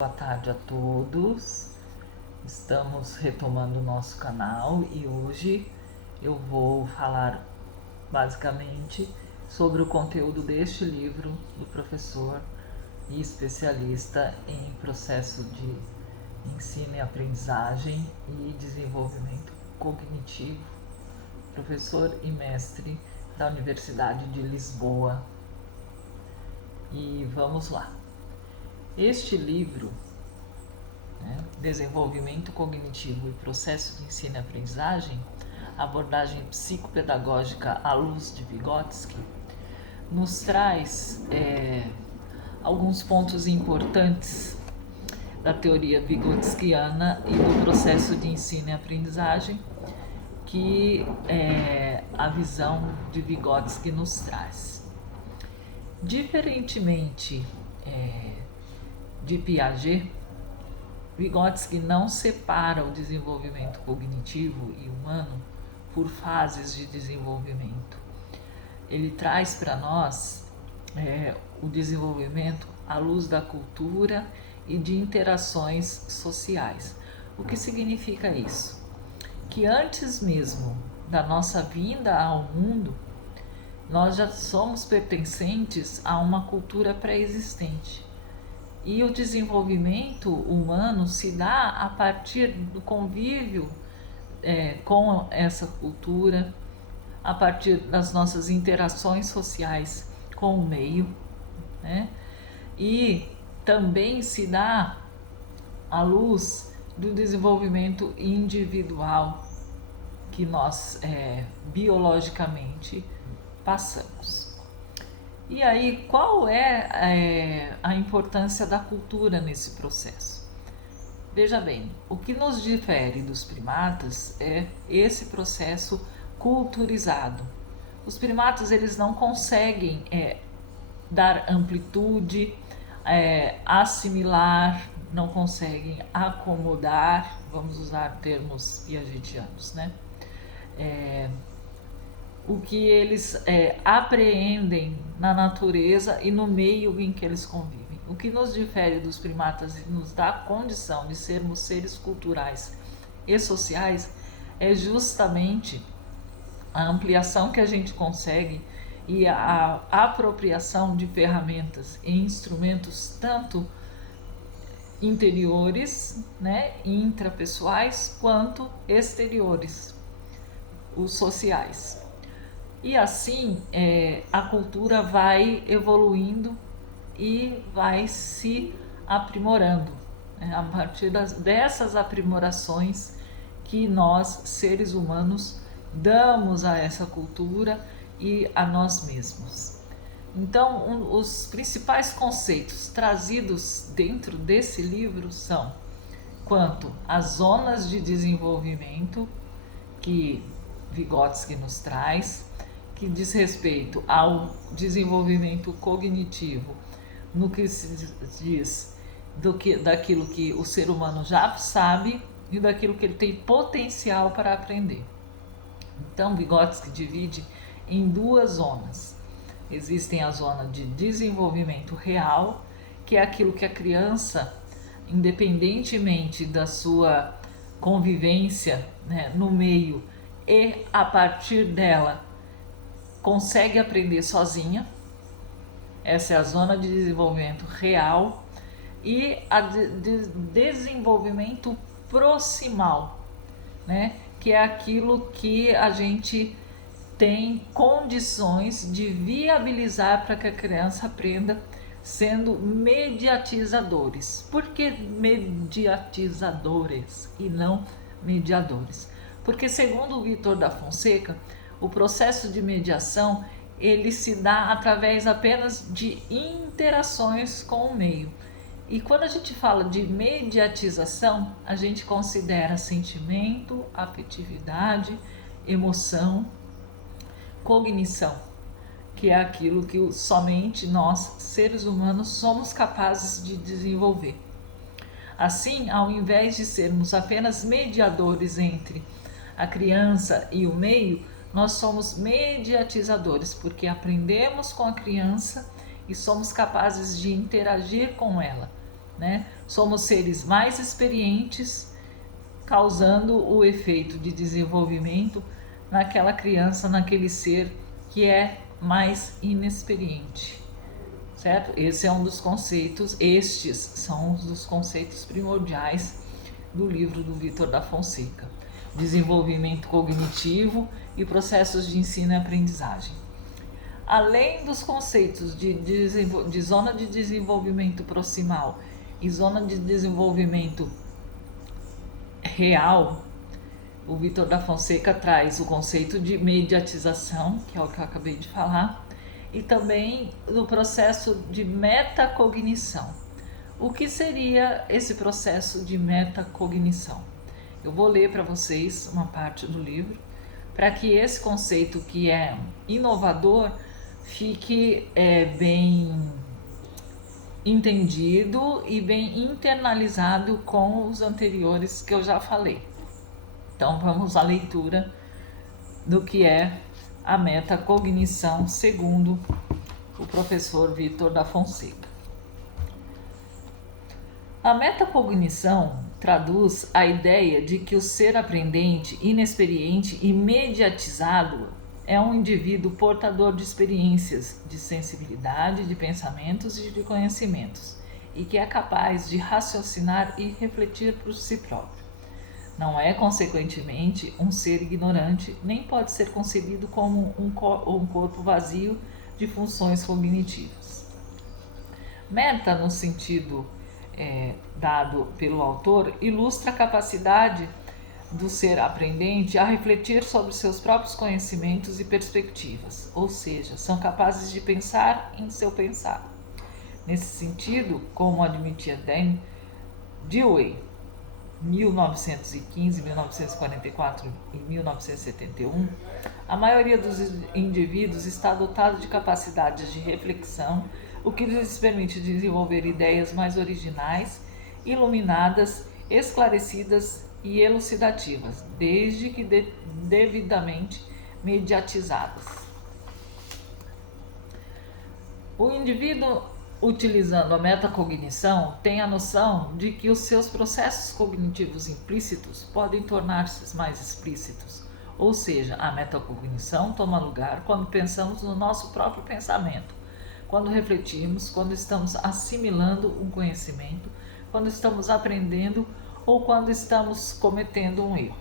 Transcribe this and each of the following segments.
Boa tarde a todos. Estamos retomando o nosso canal e hoje eu vou falar basicamente sobre o conteúdo deste livro do professor e especialista em processo de ensino e aprendizagem e desenvolvimento cognitivo, professor e mestre da Universidade de Lisboa. E vamos lá. Este livro, Desenvolvimento Cognitivo e Processo de Ensino e Aprendizagem, abordagem psicopedagógica à luz de Vygotsky, nos traz alguns pontos importantes da teoria vygotskiana e do processo de ensino e aprendizagem que a visão de Vygotsky nos traz. Diferentemente de Piaget, Vygotsky não separa o desenvolvimento cognitivo e humano por fases de desenvolvimento. Ele traz para nós o desenvolvimento à luz da cultura e de interações sociais. O que significa isso? Que antes mesmo da nossa vinda ao mundo, nós já somos pertencentes a uma cultura pré-existente. E o desenvolvimento humano se dá a partir do convívio com essa cultura, a partir das nossas interações sociais com o meio, e também se dá à luz do desenvolvimento individual que nós biologicamente passamos. E aí, qual é a importância da cultura nesse processo? Veja bem, o que nos difere dos primatas é esse processo culturizado. Os primatas, eles não conseguem dar amplitude, assimilar, não conseguem acomodar, vamos usar termos piagetianos, o que eles apreendem na natureza e no meio em que eles convivem. O que nos difere dos primatas e nos dá a condição de sermos seres culturais e sociais é justamente a ampliação que a gente consegue e a apropriação de ferramentas e instrumentos tanto interiores, intrapessoais, quanto exteriores, os sociais. E assim a cultura vai evoluindo e vai se aprimorando, a partir dessas aprimorações que nós, seres humanos, damos a essa cultura e a nós mesmos. Então, os principais conceitos trazidos dentro desse livro são quanto às zonas de desenvolvimento que Vygotsky nos traz, que diz respeito ao desenvolvimento cognitivo, no que se diz daquilo que o ser humano já sabe e daquilo que ele tem potencial para aprender. Então, Vygotsky divide em duas zonas. Existem a zona de desenvolvimento real, que é aquilo que a criança, independentemente da sua convivência no meio e a partir dela, consegue aprender sozinha. Essa é a zona de desenvolvimento real. E a de desenvolvimento proximal, que é aquilo que a gente tem condições de viabilizar para que a criança aprenda sendo mediatizadores. Por que mediatizadores e não mediadores? Porque, segundo o Vítor da Fonseca, o processo de mediação ele se dá através apenas de interações com o meio. E quando a gente fala de mediatização, a gente considera sentimento, afetividade, emoção, cognição, que é aquilo que somente nós, seres humanos, somos capazes de desenvolver. Assim, ao invés de sermos apenas mediadores entre a criança e o meio, nós somos mediatizadores, porque aprendemos com a criança e somos capazes de interagir com ela, né? Somos seres mais experientes, causando o efeito de desenvolvimento naquela criança, naquele ser que é mais inexperiente, certo? Esse é um dos conceitos, estes são um dos conceitos primordiais do livro do Vítor da Fonseca: desenvolvimento cognitivo e processos de ensino e aprendizagem. Além dos conceitos de zona de desenvolvimento proximal e zona de desenvolvimento real, o Vítor da Fonseca traz o conceito de mediatização, que é o que eu acabei de falar, e também do processo de metacognição. O que seria esse processo de metacognição? Eu vou ler para vocês uma parte do livro, para que esse conceito, que é inovador, fique bem entendido e bem internalizado com os anteriores que eu já falei. Então vamos à leitura do que é a metacognição segundo o professor Vítor da Fonseca. A metacognição traduz a ideia de que o ser aprendente, inexperiente e mediatizado é um indivíduo portador de experiências, de sensibilidade, de pensamentos e de conhecimentos, e que é capaz de raciocinar e refletir por si próprio. Não é, consequentemente, um ser ignorante, nem pode ser concebido como um corpo vazio de funções cognitivas. Meta, no sentido dado pelo autor, ilustra a capacidade do ser aprendente a refletir sobre seus próprios conhecimentos e perspectivas, ou seja, são capazes de pensar em seu pensar. Nesse sentido, como admitia Dan Dewey, 1915, 1944 e 1971, a maioria dos indivíduos está dotada de capacidades de reflexão, o que lhes permite desenvolver ideias mais originais, iluminadas, esclarecidas e elucidativas, desde que devidamente mediatizadas. O indivíduo, utilizando a metacognição, tem a noção de que os seus processos cognitivos implícitos podem tornar-se mais explícitos, ou seja, a metacognição toma lugar quando pensamos no nosso próprio pensamento, quando refletimos, quando estamos assimilando um conhecimento, quando estamos aprendendo ou quando estamos cometendo um erro.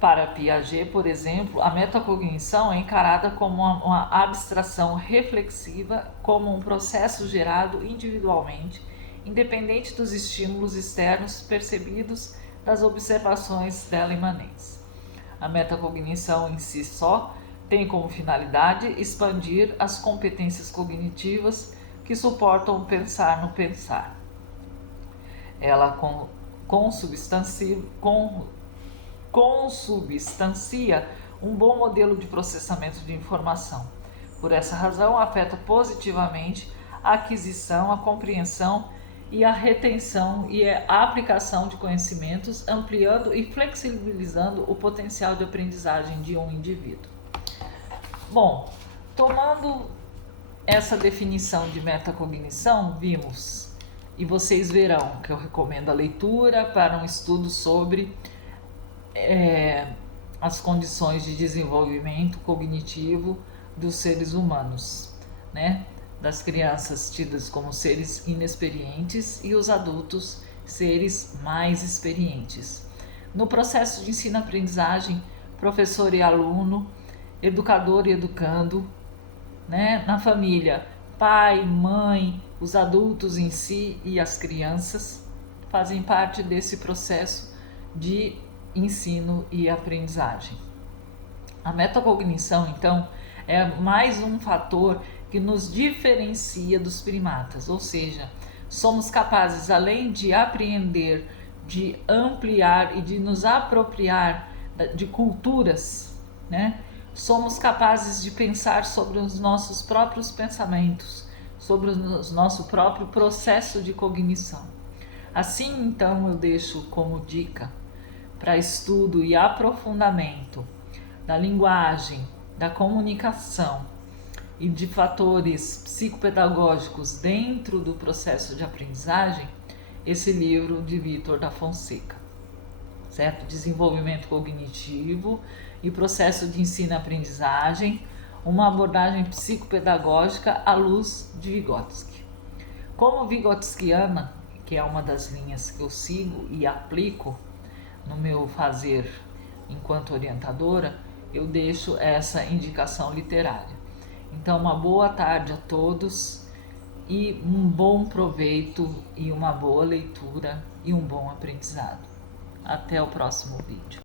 Para Piaget, por exemplo, a metacognição é encarada como uma abstração reflexiva, como um processo gerado individualmente, independente dos estímulos externos percebidos das observações dela imanentes. A metacognição em si só tem como finalidade expandir as competências cognitivas que suportam o pensar no pensar. Ela consubstancia um bom modelo de processamento de informação. Por essa razão, afeta positivamente a aquisição, a compreensão e a retenção e a aplicação de conhecimentos, ampliando e flexibilizando o potencial de aprendizagem de um indivíduo. Bom, tomando essa definição de metacognição, vimos, e vocês verão que eu recomendo a leitura para um estudo sobre as condições de desenvolvimento cognitivo dos seres humanos, né? Das crianças tidas como seres inexperientes e os adultos seres mais experientes. No processo de ensino-aprendizagem, professor e aluno, educador e educando, né? Na família, pai, mãe, os adultos em si e as crianças fazem parte desse processo de ensino e aprendizagem. A metacognição, então, é mais um fator que nos diferencia dos primatas, ou seja, somos capazes, além de apreender, de ampliar e de nos apropriar de culturas, né? Somos capazes de pensar sobre os nossos próprios pensamentos, sobre o nosso próprio processo de cognição. Assim, então, eu deixo como dica para estudo e aprofundamento da linguagem, da comunicação, e de fatores psicopedagógicos dentro do processo de aprendizagem, esse livro de Vítor da Fonseca, certo? Desenvolvimento cognitivo e processo de ensino-aprendizagem, uma abordagem psicopedagógica à luz de Vygotsky. Como vigotskiana, que é uma das linhas que eu sigo e aplico no meu fazer enquanto orientadora, eu deixo essa indicação literária. Então, uma boa tarde a todos e um bom proveito e uma boa leitura e um bom aprendizado. Até o próximo vídeo.